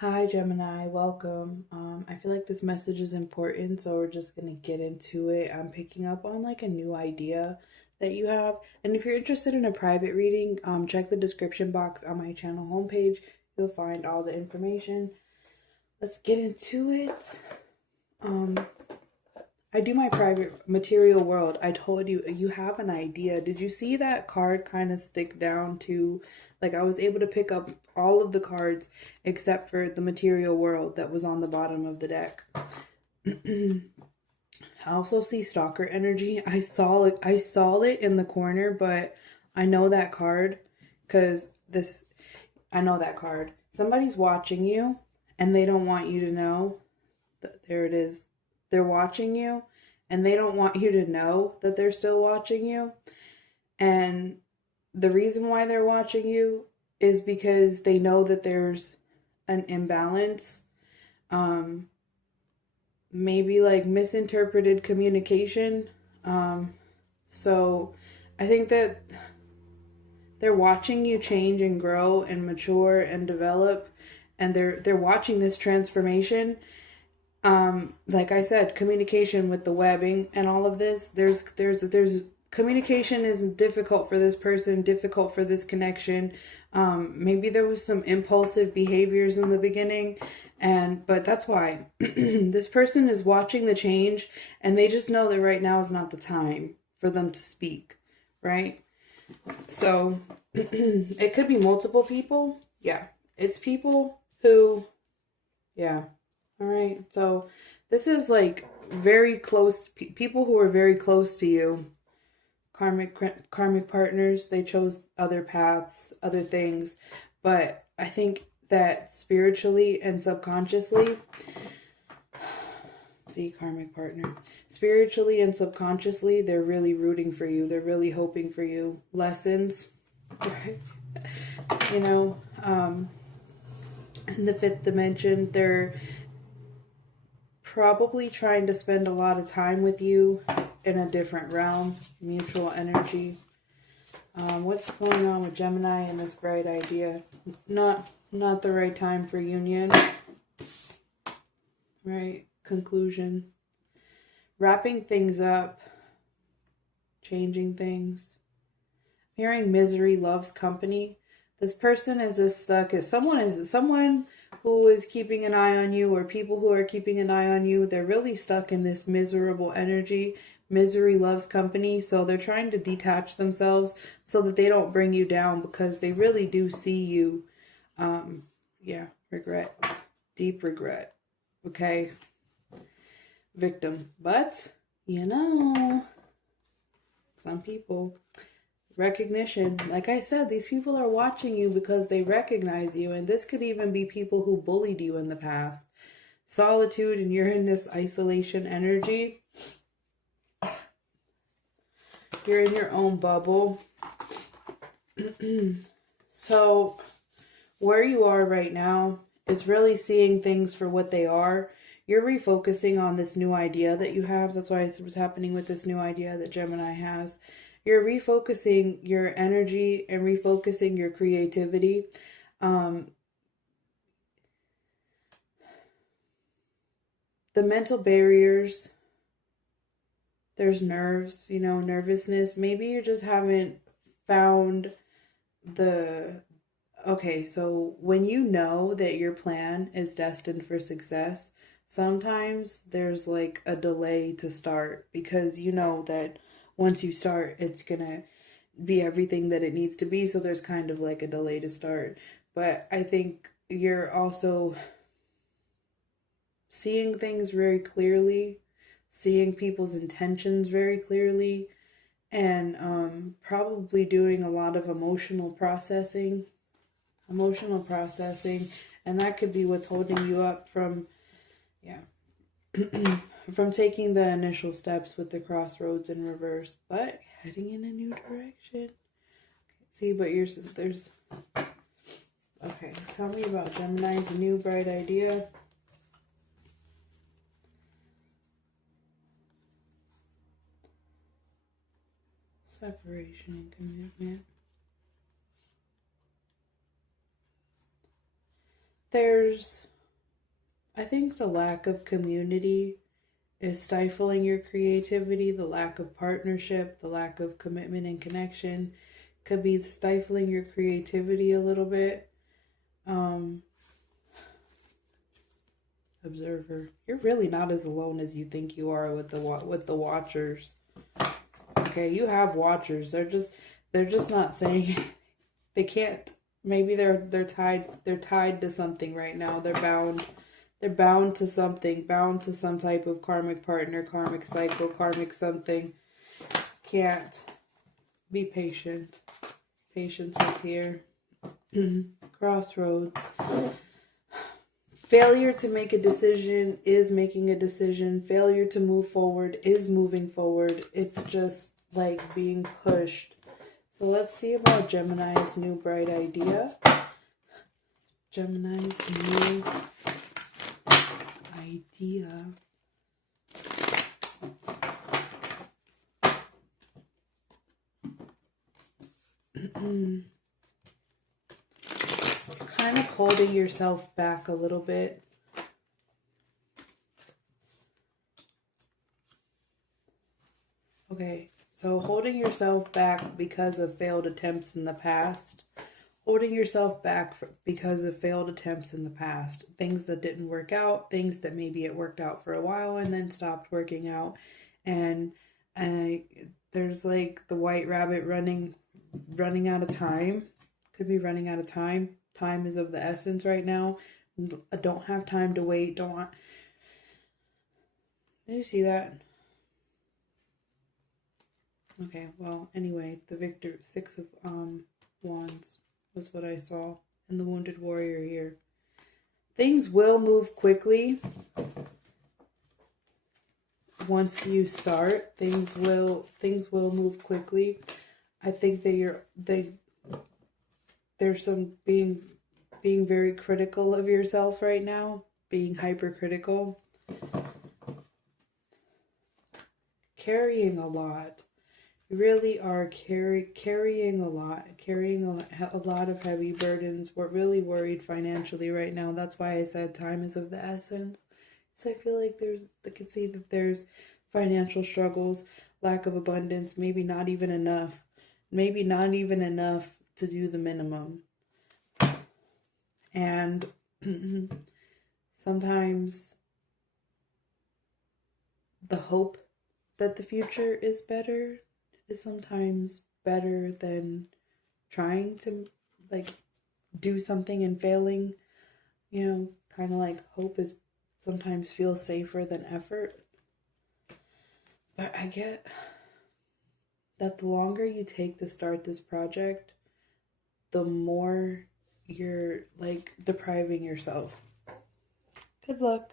Hi, Gemini. Welcome. I feel like this message is important, so we're just gonna get into it. I'm picking up on like a new idea that you have, and if you're interested in a private reading, check the description box on my channel homepage. You'll find all the information. Let's get into it. Um, I do my private material world. I told you you have an idea. Did you see that card kind of stick down to, like, I was able to pick up all of the cards except for the material world that was on the bottom of the deck. I also see stalker energy. I saw it in the corner, but I know that card because this I know that card. Somebody's watching you and they don't want you to know. There it is. They're watching you and they don't want you to know that they're still watching you. And the reason why they're watching you is because they know that there's an imbalance. Um, Maybe like misinterpreted communication. So I think that they're watching you change and grow and mature and develop, and they're watching this transformation. Like I said, communication with the webbing and all of this, there's communication is difficult for this person, difficult for this connection. Maybe there was some impulsive behaviors in the beginning, but that's why this person is watching the change, and they just know that right now is not the time for them to speak, right? So it could be multiple people. Yeah, it's people who, yeah. All right. So this is like very close people who are very close to you. Karmic partners, they chose other paths, other things, but I think that spiritually and subconsciously, see, karmic partner, spiritually and subconsciously, they're really rooting for you. They're really hoping for you. Lessons, right? You know, in the fifth dimension, they're probably trying to spend a lot of time with you in a different realm, mutual energy. What's going on with Gemini and this bright idea? Not the right time for union. Right? Conclusion. Wrapping things up. Changing things. Hearing misery loves company. This person is just stuck. Someone who is keeping an eye on you, or people who are keeping an eye on you. They're really stuck in this miserable energy. Misery loves company, so they're trying to detach themselves so that they don't bring you down, because they really do see you. Yeah, regret, deep regret. Okay, victim. But some people, recognition. Like I said, these people are watching you because they recognize you, and this could even be people who bullied you in the past. Solitude, and you're in this isolation energy. You're in your own bubble. So where you are right now is really seeing things for what they are. You're refocusing on this new idea that you have. That's why it was happening with this new idea that Gemini has. You're refocusing your energy and refocusing your creativity. The mental barriers, there's nerves, nervousness. Maybe you just haven't found the okay, so when you know that your plan is destined for success, sometimes there's like a delay to start, because you know that once you start, it's gonna be everything that it needs to be. So there's kind of like a delay to start. But I think you're also seeing things very clearly, seeing people's intentions very clearly, and probably doing a lot of emotional processing, and that could be what's holding you up from, yeah, from taking the initial steps with the crossroads in reverse, but heading in a new direction. See, but there's okay. Tell me about Gemini's new bright idea. Separation and commitment. There's I think the lack of community is stifling your creativity. The lack of partnership, the lack of commitment and connection could be stifling your creativity a little bit. Um, Observer, you're really not as alone as you think you are with the watchers. Okay, you have watchers. They're just not saying they can't. Maybe they're tied to something right now. They're bound to something, bound to some type of karmic partner, karmic cycle, karmic something. Can't. Be patient. Patience is here. Crossroads. Failure to make a decision is making a decision. Failure to move forward is moving forward. It's just like being pushed. So let's see about Gemini's new bright idea. Gemini's new idea. Kind of holding yourself back a little bit. Okay, so holding yourself back because of failed attempts in the past. Holding yourself back because of failed attempts in the past. Things that didn't work out, things that maybe it worked out for a while and then stopped working out. And there's like the white rabbit running out of time. Could be running out of time. Time is of the essence right now. I don't have time to wait. Don't want. Did you see that? Okay, well, anyway, the victor, 6 of wands was what I saw. And the wounded warrior here. Things will move quickly. Once you start, things will move quickly. I think that there's some being very critical of yourself right now, being hypercritical, carrying a lot. You really are carrying a lot of heavy burdens. We're really worried financially right now. That's why I said time is of the essence. So I feel like I could see that there's financial struggles, lack of abundance, maybe not even enough to do the minimum. And sometimes the hope that the future is better is sometimes better than trying to like do something and failing. Kind of like hope is sometimes feels safer than effort. But I get that the longer you take to start this project, the more you're like depriving yourself. Good luck.